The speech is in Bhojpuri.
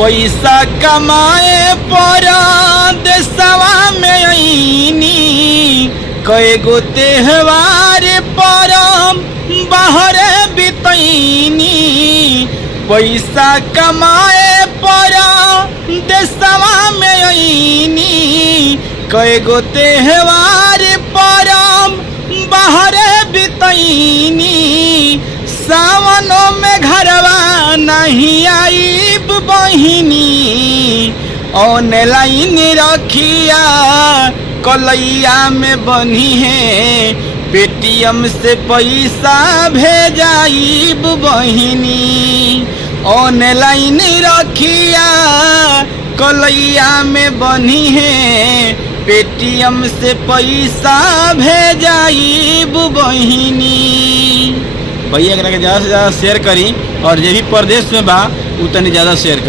पैसा कमाए पर देशवा में आईनी, कई गो त्योहार पर बाहर बितैनी। पैसा कमाए पर देशवा में आईनी, कई गो त्योहार पर बाहर बितैनी। सावनों में घरवा नहीं आईब बहिनी, ऑनलाइन रखिया कलैया में बनी है, पेटीएम से पैसा भेजाइब बहिनी। ऑनलाइन रखिया कलैया में बनी है, पेटीएम से पैसा भेजाइब बहिनी। भैया एकरा के ज़्यादा से ज़्यादा शेयर करी और जे भी प्रदेश में बा उ तनी ज़्यादा शेयर करी।